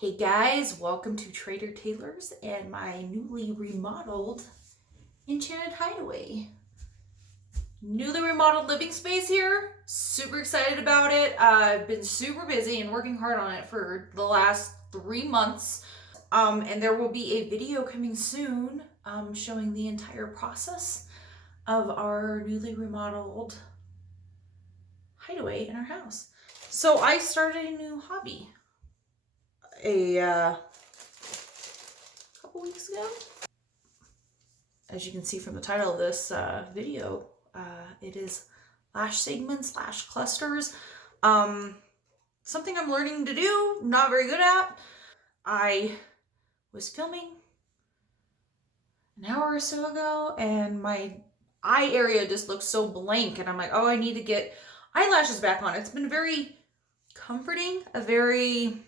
Hey guys, welcome to Trader.Taylor's and my newly remodeled Enchanted Hideaway. Newly remodeled living space here. Super excited about it. I've been super busy and working hard on it for the last 3 months. And there will be a video coming soon showing the entire process of our newly remodeled hideaway in our house. So I started a new hobby a couple weeks ago. As you can see from the title of this video, it is lash segments, lash clusters. Something I'm learning to do, not very good at. I was filming an hour or so ago and my eye area just looks so blank and I'm like, oh, I need to get eyelashes back on. It's been very comforting, a very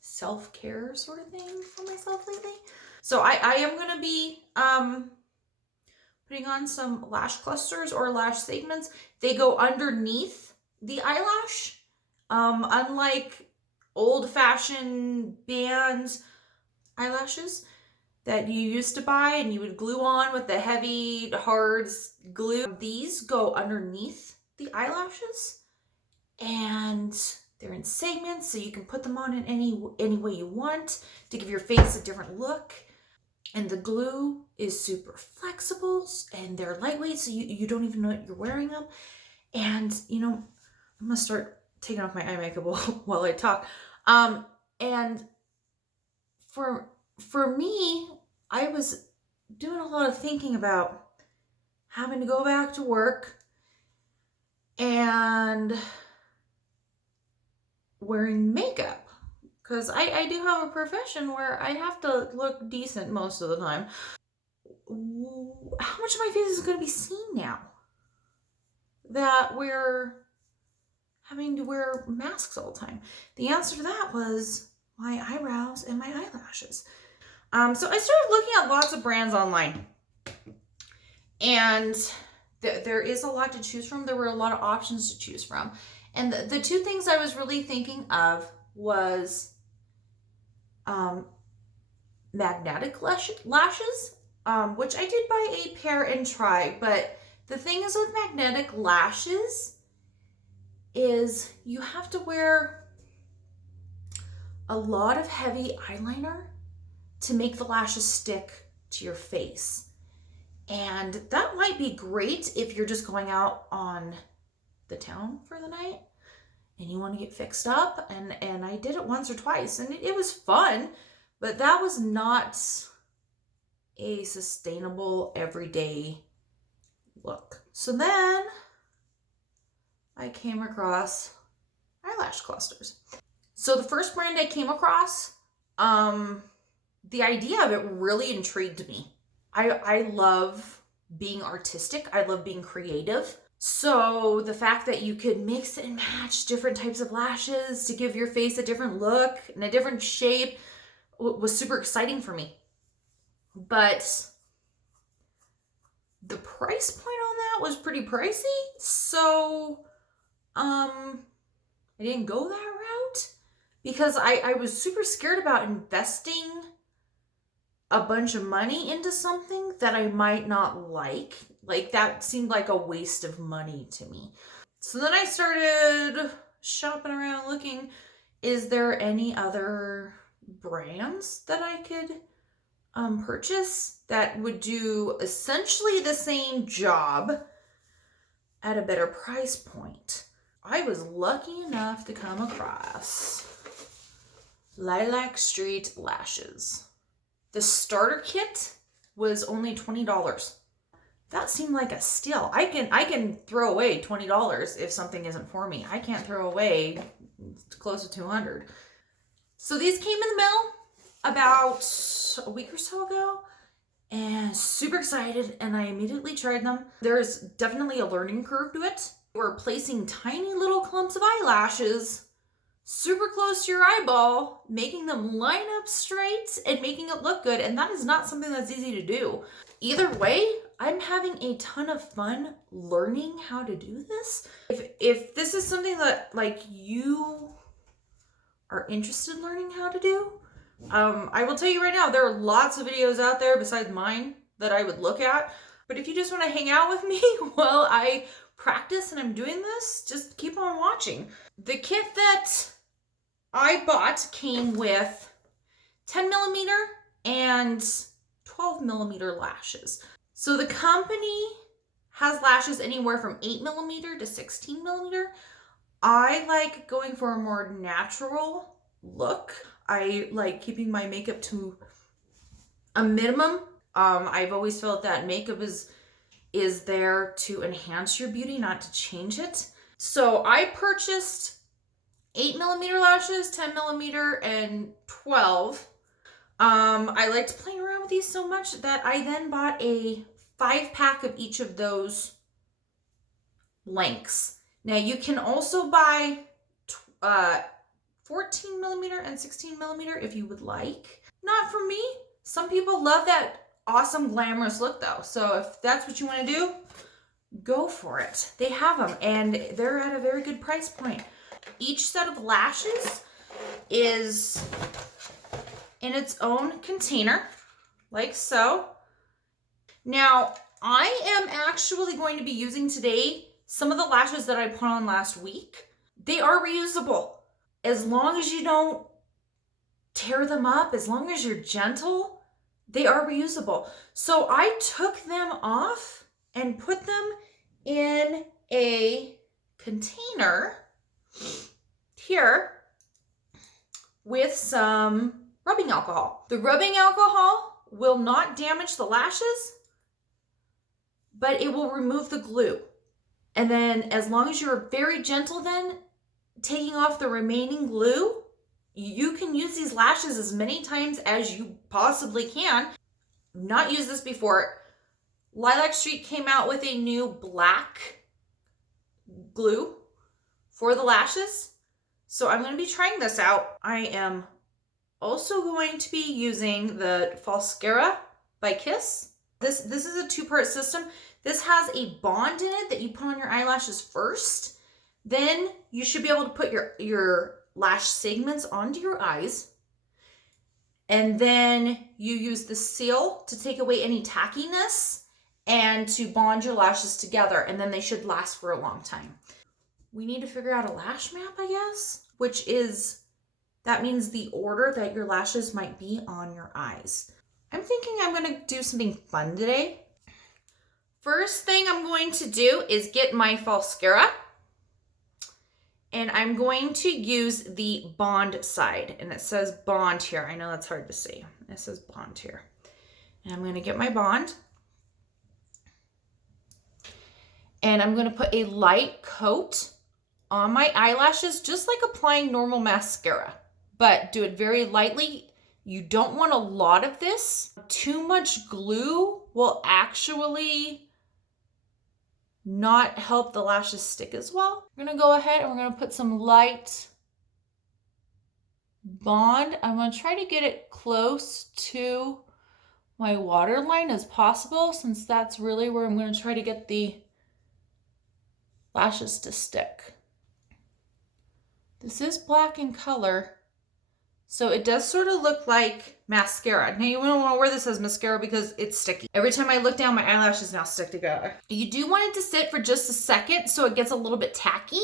self-care sort of thing for myself lately. So I am going to be putting on some lash clusters or lash segments. They go underneath the eyelash. Unlike old-fashioned bands eyelashes that you used to buy and you would glue on with the heavy, hard glue. These go underneath the eyelashes and they're in segments, so you can put them on in any way you want to give your face a different look. And the glue is super flexible and they're lightweight, so you don't even know you're wearing them. And, you know, I'm going to start taking off my eye makeup while I talk. And for me, I was doing a lot of thinking about having to go back to work and wearing makeup, because I do have a profession where I have to look decent most of the time. How much of my face is going to be seen now that we're having to wear masks all the time? The answer to that was my eyebrows and my eyelashes. So I started looking at lots of brands online, and there is a lot to choose from. There were a lot of options to choose from. And the two things I was really thinking of was magnetic lashes, which I did buy a pair and try. But the thing is with magnetic lashes is you have to wear a lot of heavy eyeliner to make the lashes stick to your face. And that might be great if you're just going out on the town for the night and you want to get fixed up, and I did it once or twice and it was fun, but that was not a sustainable everyday look. So then I came across eyelash clusters. So the first brand I came across, the idea of it really intrigued me. I love being artistic. I love being creative. So the fact that you could mix and match different types of lashes to give your face a different look and a different shape was super exciting for me. But the price point on that was pretty pricey. So I didn't go that route because I was super scared about investing a bunch of money into something that I might not like. Like, that seemed like a waste of money to me. So then I started shopping around looking, is there any other brands that I could purchase that would do essentially the same job at a better price point? I was lucky enough to come across Lilac St lashes. The starter kit was only $20. That seemed like a steal. I can throw away $20 if something isn't for me. I can't throw away close to $200. So these came in the mail about a week or so ago, and super excited, and I immediately tried them. There's definitely a learning curve to it. We're placing tiny little clumps of eyelashes super close to your eyeball, making them line up straight and making it look good, and that is not something that's easy to do. Either way, I'm having a ton of fun learning how to do this. If this is something that like you are interested in learning how to do. I will tell you right now, there are lots of videos out there besides mine that I would look at. But if you just want to hang out with me while I practice and I'm doing this, just keep on watching. The kit that I bought came with 10mm and 12mm lashes. So the company has lashes anywhere from 8mm to 16mm. I like going for a more natural look. I like keeping my makeup to a minimum. I've always felt that makeup is there to enhance your beauty, not to change it. So I purchased 8mm lashes, 10mm, and 12. I liked playing around with these so much that I then bought a 5-pack of each of those lengths. Now you can also buy 14mm and 16mm if you would like. Not for me. Some people love that awesome glamorous look though. So if that's what you want to do, go for it. They have them and they're at a very good price point. Each set of lashes is in its own container, like so. Now, I am actually going to be using today some of the lashes that I put on last week. They are reusable. As long as you don't tear them up, as long as you're gentle, they are reusable. So I took them off and put them in a container here with some rubbing alcohol. The rubbing alcohol will not damage the lashes, but it will remove the glue. And then as long as you're very gentle then, taking off the remaining glue, you can use these lashes as many times as you possibly can. Not used this before. Lilac St came out with a new black glue for the lashes. So I'm going to be trying this out. I am also going to be using the Falscara by Kiss. This is a 2-part system. This has a bond in it that you put on your eyelashes first. Then you should be able to put your lash segments onto your eyes. And then you use the seal to take away any tackiness and to bond your lashes together. And then they should last for a long time. We need to figure out a lash map, I guess, that means the order that your lashes might be on your eyes. I'm thinking I'm going to do something fun today. First thing I'm going to do is get my Falscara. And I'm going to use the bond side. And it says bond here. I know that's hard to see. It says bond here. And I'm going to get my bond. And I'm going to put a light coat on my eyelashes, just like applying normal mascara. But do it very lightly. You don't want a lot of this. Too much glue will actually not help the lashes stick as well. We're gonna go ahead and we're gonna put some light bond. I'm gonna try to get it close to my waterline as possible, since that's really where I'm gonna try to get the lashes to stick. This is black in color, so it does sort of look like mascara. Now you don't want to wear this as mascara because it's sticky. Every time I look down, my eyelashes now stick together. You do want it to sit for just a second so it gets a little bit tacky,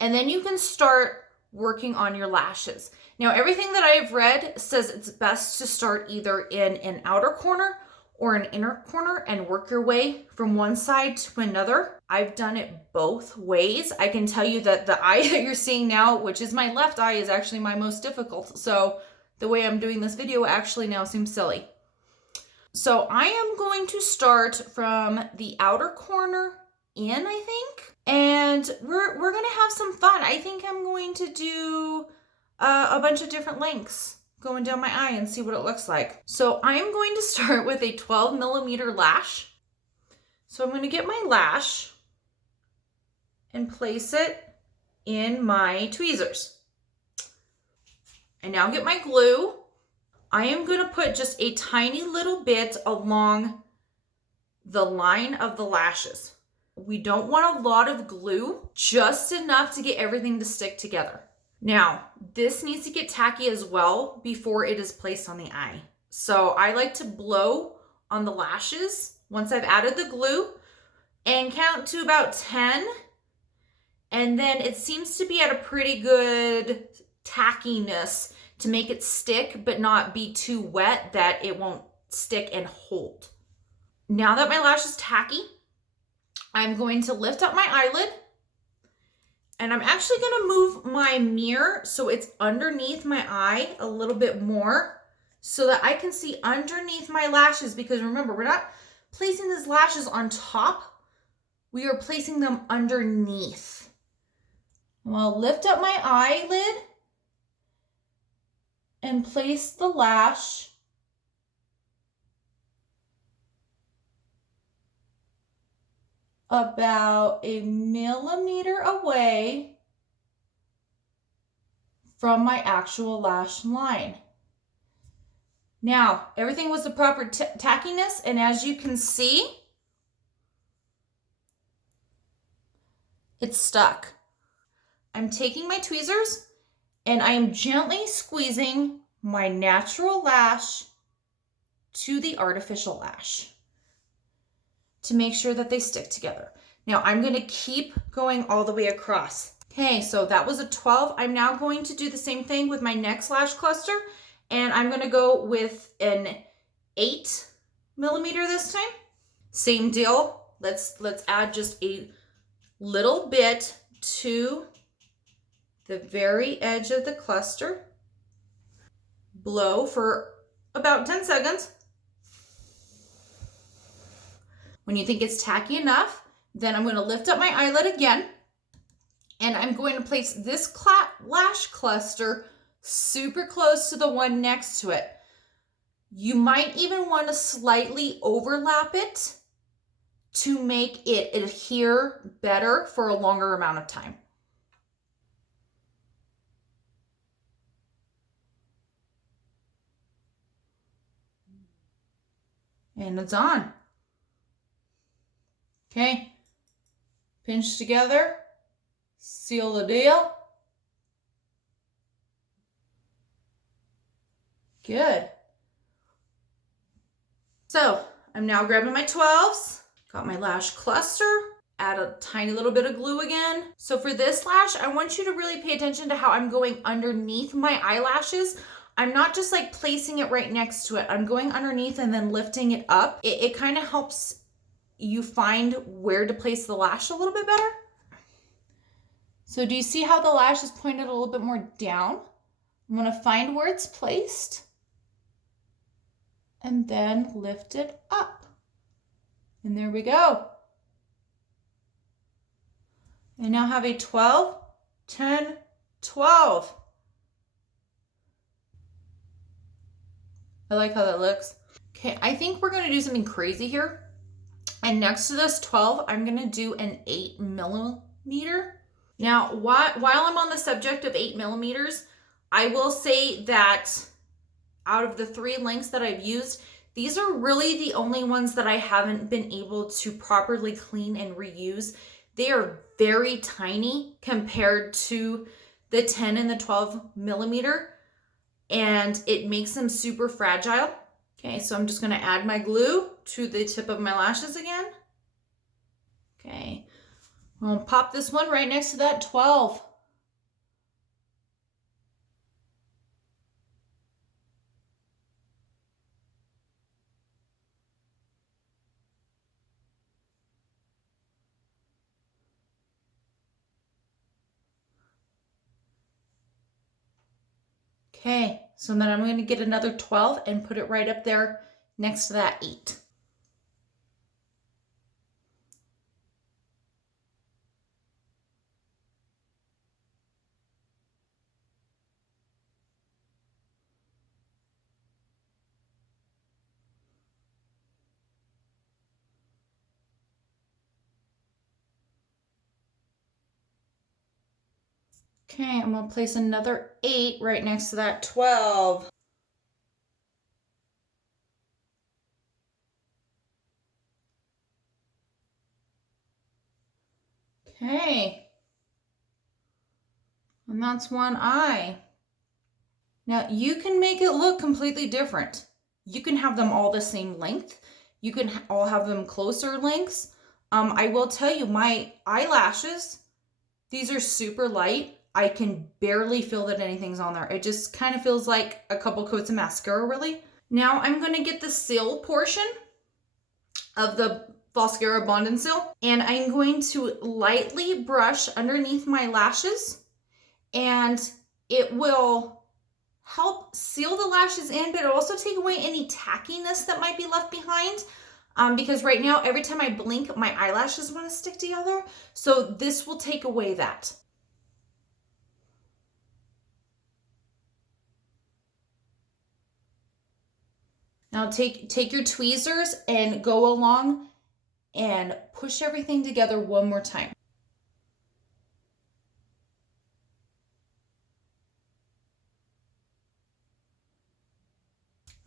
and then you can start working on your lashes. Now everything that I've read says it's best to start either in an outer corner or an inner corner and work your way from one side to another. I've done it both ways. I can tell you that the eye that you're seeing now, which is my left eye, is actually my most difficult. So the way I'm doing this video actually now seems silly. So I am going to start from the outer corner in, I think, and we're going to have some fun. I think I'm going to do a bunch of different lengths going down my eye and see what it looks like. So I'm going to start with a 12mm lash. So I'm going to get my lash and place it in my tweezers. And now get my glue. I am going to put just a tiny little bit along the line of the lashes. We don't want a lot of glue, just enough to get everything to stick together. Now, this needs to get tacky as well before it is placed on the eye. So I like to blow on the lashes once I've added the glue and count to about 10. And then it seems to be at a pretty good tackiness to make it stick, but not be too wet that it won't stick and hold. Now that my lash is tacky, I'm going to lift up my eyelid, and I'm actually going to move my mirror so it's underneath my eye a little bit more so that I can see underneath my lashes, because remember, we're not placing these lashes on top. We are placing them underneath. I'll lift up my eyelid and place the lash about a millimeter away from my actual lash line. Now, everything was the proper tackiness, and as you can see, it's stuck. I'm taking my tweezers and I am gently squeezing my natural lash to the artificial lash to make sure that they stick together. Now I'm going to keep going all the way across. Okay, so that was a 12. I'm now going to do the same thing with my next lash cluster, and I'm going to go with an 8 millimeter this time. Same deal. Let's add just a little bit to the very edge of the cluster. Blow for about 10 seconds. When you think it's tacky enough, then I'm going to lift up my eyelid again, and I'm going to place this lash cluster super close to the one next to it. You might even want to slightly overlap it to make it adhere better for a longer amount of time. And it's on. Okay, pinch together, seal the deal. Good. So I'm now grabbing my 12s, got my lash cluster, add a tiny little bit of glue again. So for this lash, I want you to really pay attention to how I'm going underneath my eyelashes. I'm not just like placing it right next to it. I'm going underneath and then lifting it up. It kind of helps you find where to place the lash a little bit better. So do you see how the lash is pointed a little bit more down? I'm going to find where it's placed and then lift it up. And there we go. I now have a 12, 10, 12. I like how that looks. Okay, I think we're going to do something crazy here. And next to this 12, I'm going to do an 8 millimeter. Now, while I'm on the subject of 8 millimeters, I will say that out of the 3 lengths that I've used, these are really the only ones that I haven't been able to properly clean and reuse. They are very tiny compared to the 10 and the 12 millimeter, and it makes them super fragile. Okay, so I'm just going to add my glue to the tip of my lashes again. Okay, I'll pop this one right next to that 12. Okay, so then I'm going to get another 12 and put it right up there next to that 8. Okay, I'm going to place another 8 right next to that 12. Okay. And that's one eye. Now you can make it look completely different. You can have them all the same length. You can all have them closer lengths. I will tell you, my eyelashes, these are super light. I can barely feel that anything's on there. It just kind of feels like a couple coats of mascara, really. Now I'm going to get the seal portion of the Mascara Bond and Seal, and I'm going to lightly brush underneath my lashes, and it will help seal the lashes in, but it'll also take away any tackiness that might be left behind. Because right now, every time I blink, my eyelashes want to stick together. So this will take away that. Now take your tweezers and go along and push everything together one more time.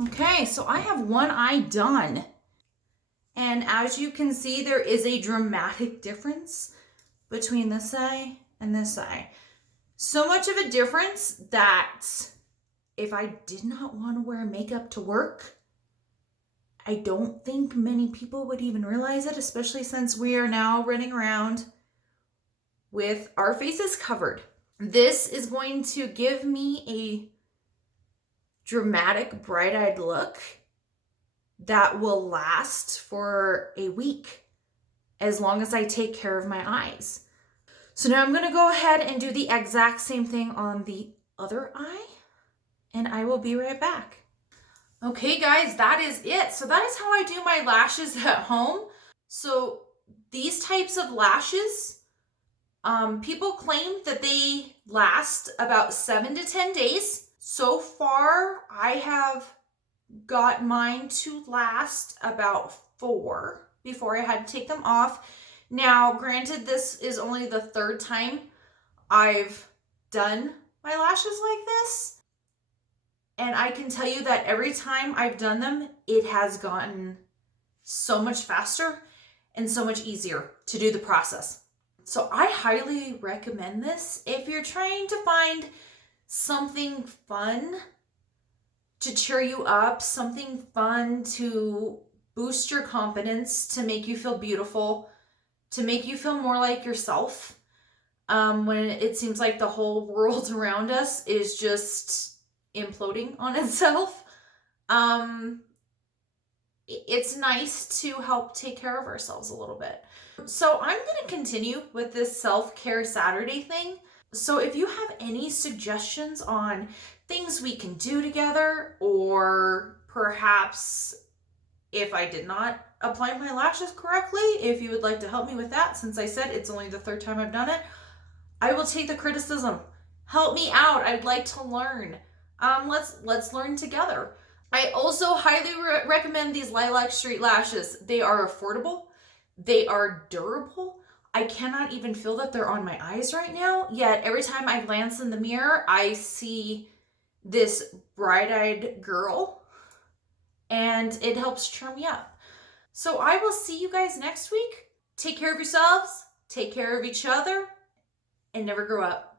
Okay, so I have one eye done. And as you can see, there is a dramatic difference between this eye and this eye. So much of a difference that if I did not want to wear makeup to work, I don't think many people would even realize it, especially since we are now running around with our faces covered. This is going to give me a dramatic, bright-eyed look that will last for a week as long as I take care of my eyes. So now I'm going to go ahead and do the exact same thing on the other eye, and I will be right back. Okay guys, that is it. So that is how I do my lashes at home. So these types of lashes, people claim that they last about 7 to 10 days. So far, I have got mine to last about 4 before I had to take them off. Now, granted, this is only the 3rd time I've done my lashes like this. And I can tell you that every time I've done them, it has gotten so much faster and so much easier to do the process. So I highly recommend this if you're trying to find something fun to cheer you up, something fun to boost your confidence, to make you feel beautiful, to make you feel more like yourself. When it seems like the whole world around us is just imploding on itself. It's nice to help take care of ourselves a little bit. So I'm going to continue with this self-care Saturday thing. So if you have any suggestions on things we can do together, or perhaps if I did not apply my lashes correctly, if you would like to help me with that, since I said it's only the 3rd time I've done it, I will take the criticism. Help me out. I'd like to learn. Let's learn together. I also highly recommend these Lilac St lashes. They are affordable. They are durable. I cannot even feel that they're on my eyes right now, yet every time I glance in the mirror, I see this bright-eyed girl, and it helps cheer me up. So I will see you guys next week. Take care of yourselves, take care of each other, and never grow up.